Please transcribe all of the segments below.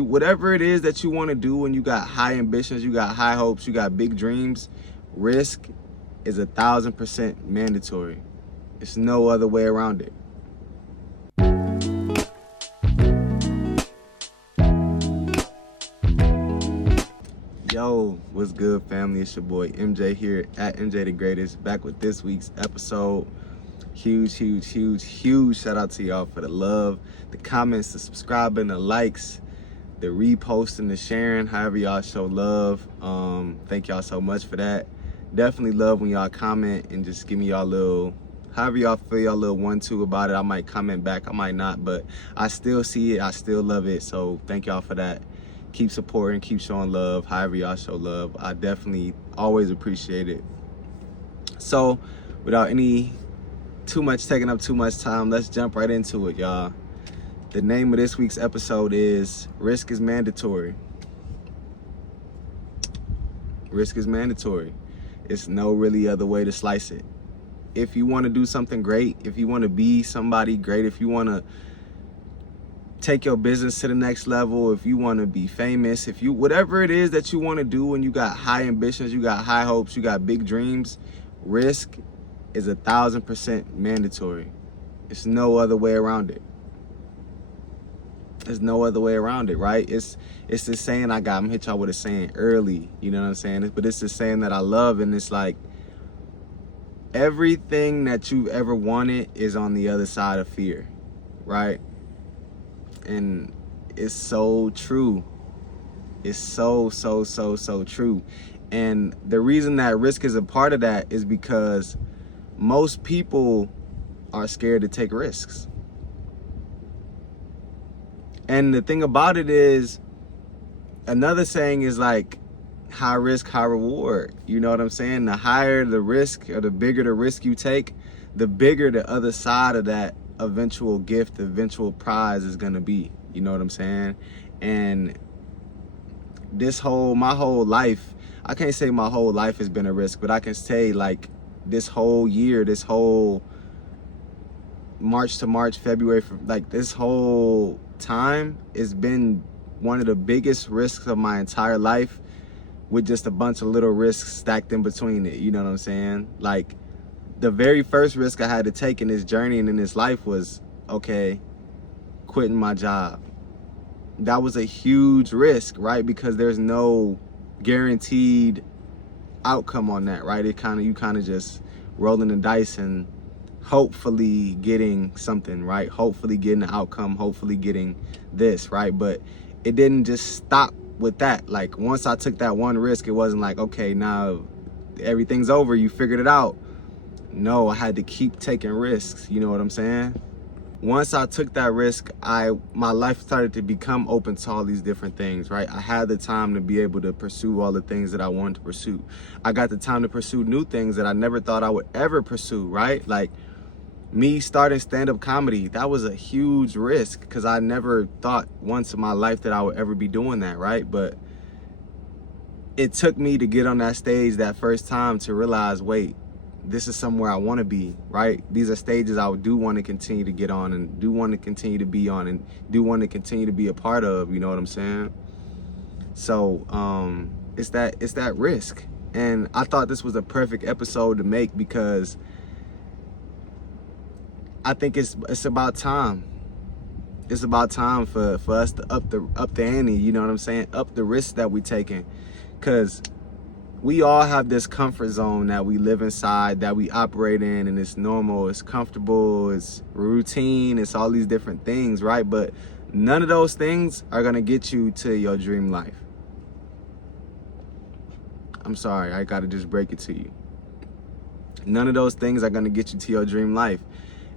Whatever it is that you want to do and you got high ambitions, you got high hopes, you got big dreams, risk is 1,000% mandatory. It's no other way around it. Yo, what's good, family? It's your boy MJ here at MJ the Greatest, back with this week's episode. Huge shout out to y'all for the love, the comments, the subscribing, the likes, the reposting, the sharing, however y'all show love. Thank y'all so much for that. Definitely love when y'all comment and just give me y'all little, however y'all feel, y'all little 1-2 about it. I might comment back, I might not, but I still see it, I still love it. So thank y'all for that. Keep supporting, keep showing love, however y'all show love. I definitely always appreciate it. So without taking up too much time, let's jump right into it, y'all. The name of this week's episode is Risk is Mandatory. Risk is mandatory. It's no really other way to slice it. If you want to do something great, if you want to be somebody great, if you want to take your business to the next level, if you want to be famous, if you, whatever it is that you want to do and you got high ambitions, you got high hopes, you got big dreams, risk is 1,000% mandatory. It's no other way around it. There's no other way around it, right? It's the saying I got. I'm gonna hit y'all with a saying early, you know what I'm saying? But it's the saying that I love, and it's like, everything that you've ever wanted is on the other side of fear, right? And it's so true. It's so true. And the reason that risk is a part of that is because most people are scared to take risks. And the thing about it is, another saying is like, high risk, high reward. You know what I'm saying? The higher the risk, or the bigger the risk you take, the bigger the other side of that eventual gift, the eventual prize is gonna be. You know what I'm saying? And my whole life, I can't say my whole life has been a risk, but I can say like this whole year, this whole March to March, February, like this whole time has been one of the biggest risks of my entire life, with just a bunch of little risks stacked in between it. You know what I'm saying? Like, the very first risk I had to take in this journey and in this life was, okay, quitting my job. That was a huge risk, right? Because there's no guaranteed outcome on that, right? You kind of just rolling the dice and hopefully getting something, right? Hopefully getting an outcome, hopefully getting this, right? But it didn't just stop with that. Like, once I took that one risk, it wasn't like, okay, now everything's over, you figured it out. No, I had to keep taking risks. You know what I'm saying? Once I took that risk, my life started to become open to all these different things, right? I had the time to be able to pursue all the things that I wanted to pursue. I got the time to pursue new things that I never thought I would ever pursue, right? Like, me starting stand-up comedy, that was a huge risk, because I never thought once in my life that I would ever be doing that, right? But it took me to get on that stage that first time to realize, wait, this is somewhere I want to be, right? These are stages I do want to continue to get on, and do want to continue to be on, and do want to continue to be a part of, you know what I'm saying? So it's that risk. And I thought this was a perfect episode to make, because I think it's about time. It's about time for us to up the ante, you know what I'm saying? Up the risks that we taking. Cause we all have this comfort zone that we live inside, that we operate in, and it's normal, it's comfortable, it's routine, it's all these different things, right? But none of those things are gonna get you to your dream life. I'm sorry, I gotta just break it to you. None of those things are gonna get you to your dream life.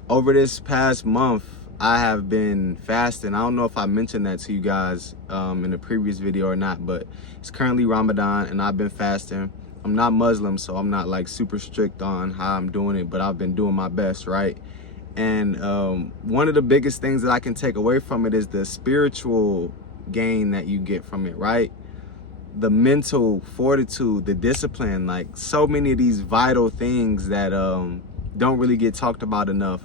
Over this past month, I have been fasting. I don't know if I mentioned that to you guys in the previous video or not, but it's currently Ramadan and I've been fasting. I'm not Muslim, so I'm not like super strict on how I'm doing it, but I've been doing my best, right? And one of the biggest things that I can take away from it is the spiritual gain that you get from it, right? The mental fortitude, the discipline, like so many of these vital things that don't really get talked about enough,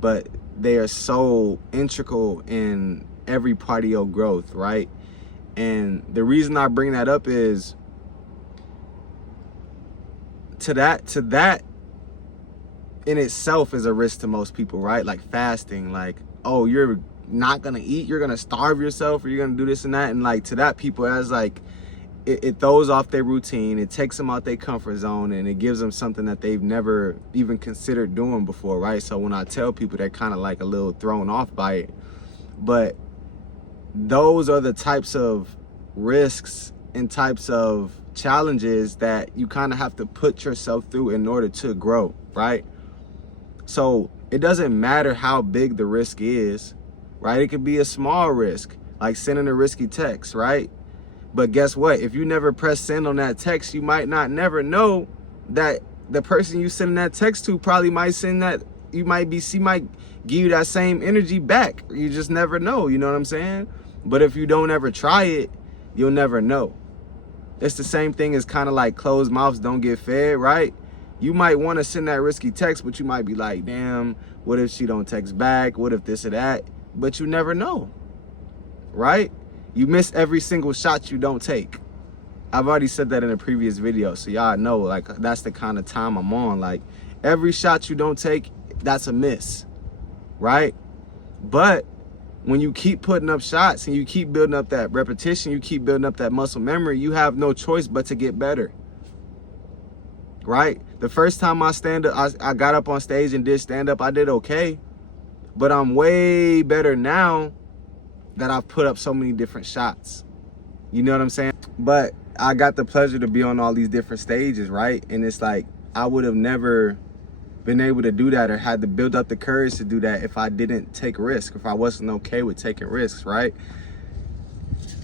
but they are so integral in every part of your growth, right? And the reason I bring that up is to that in itself is a risk to most people, right? Like fasting, like, oh, you're not gonna eat, you're gonna starve yourself, or you're gonna do this and that. And like to that people, as like it throws off their routine, it takes them out their comfort zone, and it gives them something that they've never even considered doing before, right? So when I tell people, they're kind of like a little thrown off by it. But those are the types of risks and types of challenges that you kind of have to put yourself through in order to grow, right? So it doesn't matter how big the risk is, right? It could be a small risk, like sending a risky text, right? But guess what? If you never press send on that text, you might not never know that the person you sending that text to probably might send that, she might give you that same energy back. You just never know, you know what I'm saying? But if you don't ever try it, you'll never know. It's the same thing as kind of like closed mouths don't get fed, right? You might want to send that risky text, but you might be like, damn, what if she don't text back? What if this or that? But you never know, right? You miss every single shot you don't take. I've already said that in a previous video, so y'all know, like, that's the kind of time I'm on. Like, every shot you don't take, that's a miss, right? But when you keep putting up shots and you keep building up that repetition, you keep building up that muscle memory, you have no choice but to get better, right? The first time I got up on stage and did stand up, I did okay, but I'm way better now that I've put up so many different shots. You know what I'm saying? But I got the pleasure to be on all these different stages, right? And it's like, I would have never been able to do that or had to build up the courage to do that if I didn't take risks, if I wasn't okay with taking risks, right?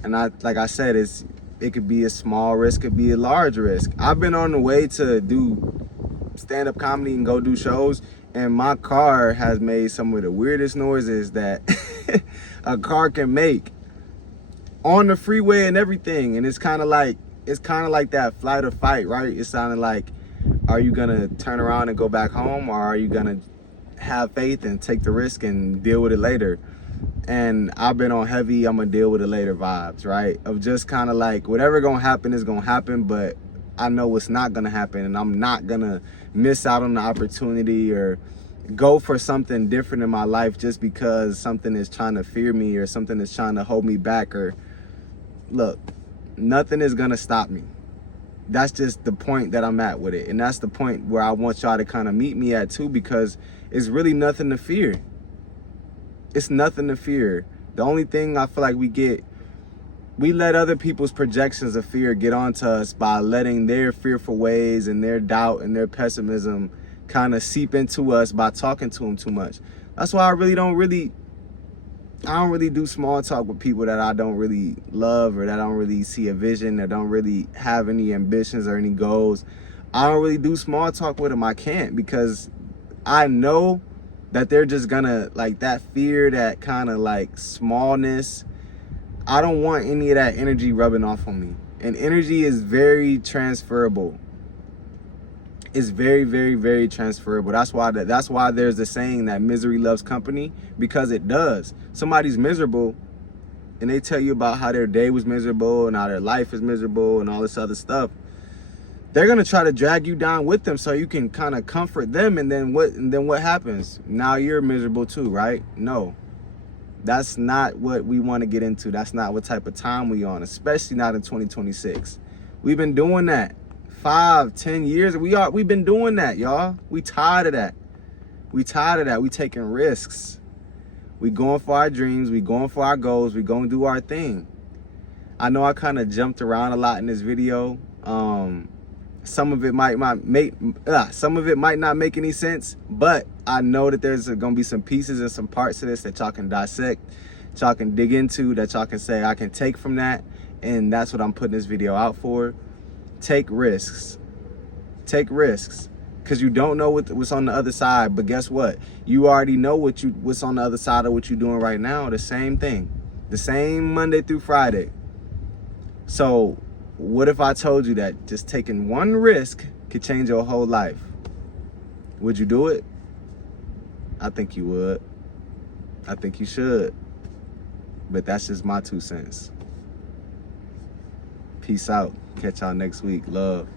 And like I said, it could be a small risk, it could be a large risk. I've been on the way to do stand-up comedy and go do shows, and my car has made some of the weirdest noises that a car can make on the freeway and everything. And it's kind of like that flight or fight, right? It sounded like, are you gonna turn around and go back home, or are you gonna have faith and take the risk and deal with it later? And I've been on heavy, I'm gonna deal with it later vibes, right? Of just kind of like, whatever gonna happen is gonna happen, but I know what's not gonna happen, and I'm not gonna miss out on the opportunity or go for something different in my life just because something is trying to fear me or something is trying to hold me back. Or look, nothing is gonna stop me. That's just the point that I'm at with it. And that's the point where I want y'all to kind of meet me at too, because it's really nothing to fear. It's nothing to fear. The only thing I feel like we let other people's projections of fear get onto us by letting their fearful ways and their doubt and their pessimism kind of seep into us by talking to them too much. That's why I don't really do small talk with people that I don't really love, or that I don't really see a vision, that don't really have any ambitions or any goals. I don't really do small talk with them. I can't, because I know that they're just gonna, like, that fear, that kind of like smallness, I don't want any of that energy rubbing off on me. And energy is very transferable. It's very, very, very transferable. That's why there's the saying that misery loves company, because it does. Somebody's miserable and they tell you about how their day was miserable and how their life is miserable and all this other stuff. They're gonna try to drag you down with them so you can kind of comfort them, and then what happens? Now you're miserable too, right? No. That's not what we want to get into. That's not what type of time we on, especially not in 2026. We've been doing that 5-10 years. We've been doing that, y'all. We tired of that. We taking risks. We going for our dreams. We going for our goals. We going to do our thing. I know I kind of jumped around a lot in this video. Some of it might not make any sense, but I know that there's gonna be some pieces and some parts of this that y'all can dissect, y'all can dig into, that y'all can say I can take from that, and that's what I'm putting this video out for. Take risks, because you don't know what's on the other side. But guess what? You already know what's on the other side of what you're doing right now. The same thing, the same Monday through Friday. So what if I told you that just taking one risk could change your whole life? Would you do it? I think you would. I think you should. But that's just my 2 cents. Peace out. Catch y'all next week. Love.